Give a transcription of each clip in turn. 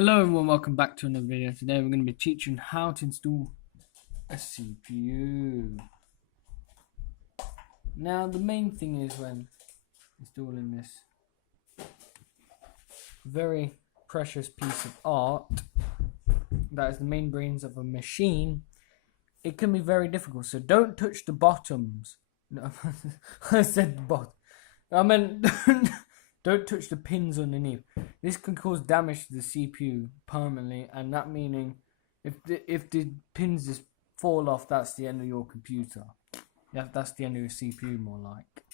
Hello everyone, welcome back to another video. Today we're going to be teaching how to install a CPU. Now the main thing is when installing this very precious piece of art that is the main brains of a machine, it can be very difficult. So don't touch the bottoms. No, I said the bottom. I meant don't touch the pins underneath. This can cause damage to the CPU permanently, and that meaning if the pins just fall off, that's the end of your computer. Yeah, that's the end of your CPU, more like.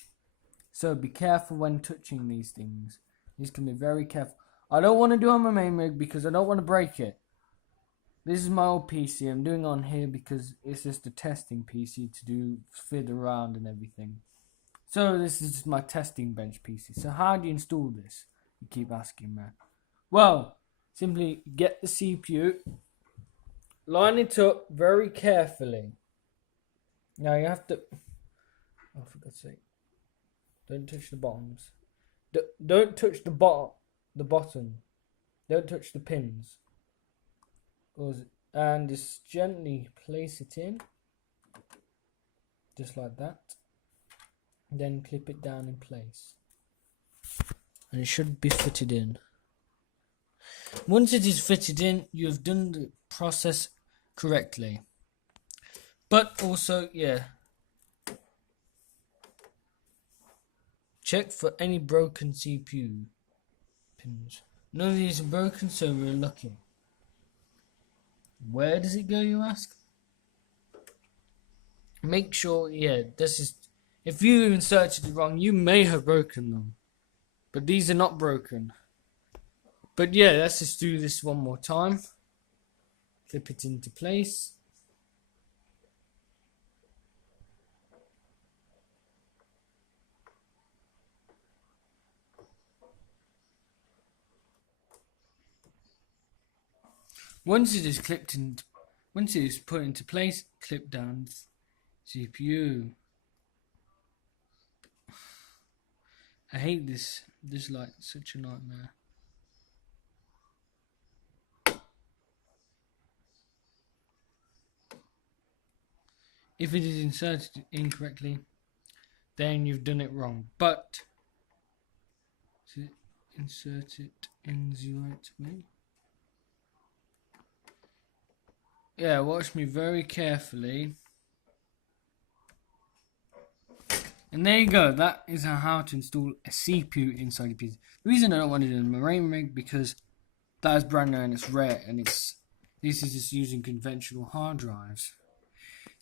So be careful when touching these things. These can be very careful. I don't want to do it on my main rig because I don't want to break it. This is my old PC. I'm doing it on here because it's just a testing PC to do fit around and everything. So this is just my testing bench PC. So how do you install this? You keep asking, man. Well, simply get the CPU, line it up very carefully. Now you have to, oh for God's sake, don't touch the bottoms. Don't touch the bottom. Don't touch the pins. And just gently place it in, just like that. Then clip it down in place, and it should be fitted in. Once it is fitted in, you have done the process correctly. But also, check for any broken CPU pins. None of these are broken, so we're lucky. Where does it go, you ask? Make sure, this is. If you inserted it wrong, you may have broken them. But these are not broken. But let's just do this one more time. Clip it into place. Once it is put into place, clip down CPU. I hate this. This is like such a nightmare. If it is inserted incorrectly, then you've done it wrong. But to insert it in the right way. Watch me very carefully. And there you go, that is how to install a CPU inside your PC. The reason I don't want it in my main rig because that is brand new and it's rare, and this is just using conventional hard drives.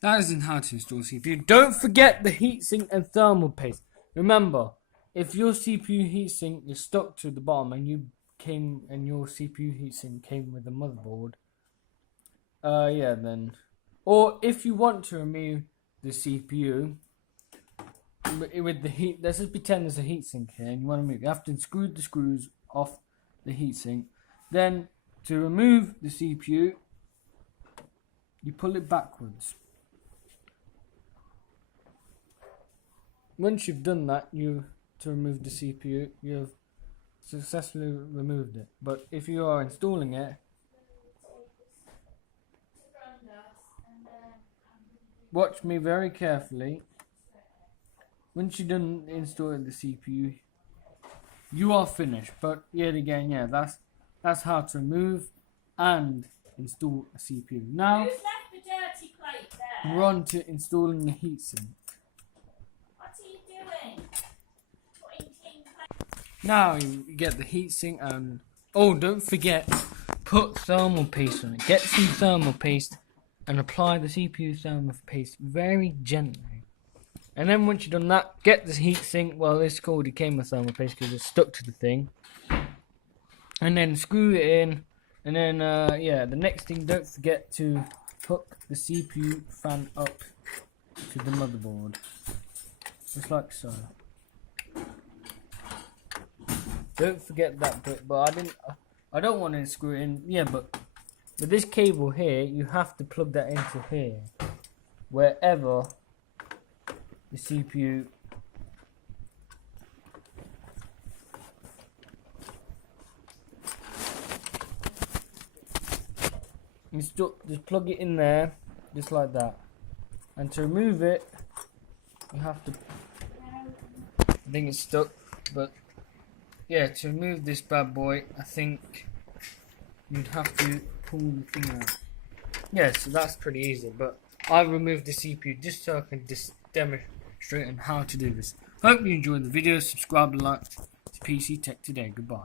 That isn't how to install CPU. Don't forget the heatsink and thermal paste. Remember, if your CPU heatsink is stuck to the bottom and your CPU heatsink came with a motherboard, then, or if you want to remove the CPU with the heat, let's just pretend there's a heatsink here and you want to move. You have to unscrew the screws off the heatsink. Then to remove the CPU, you pull it backwards. Once you've done that, to remove the CPU, you have successfully removed it. But if you are installing it, watch me very carefully. Once you're done installing the CPU, you are finished. But yet again, that's how to remove and install a CPU. Now, who's left the dirty plate there? we're on to installing the heatsink. What are you doing? Putting tin plate. Now you get the heatsink and don't forget, put thermal paste on it. Get some thermal paste and apply the CPU thermal paste very gently. And then once you've done that, get the heatsink. Well, this already came with thermal paste because it's stuck to the thing. And then screw it in. And then, the next thing, don't forget to hook the CPU fan up to the motherboard. Just like so. Don't forget that bit, but I don't want to screw it in. But with this cable here, you have to plug that into here. Wherever the CPU Just plug it in there, just like that. And to remove it, you have to. I think it's stuck, but yeah, to remove this bad boy, I think you'd have to pull the thing out. Yeah, so that's pretty easy. But I removed the CPU just so I can demonstrate on how to do this. Hope you enjoyed the video. Subscribe and like to PC Tech Today. Goodbye.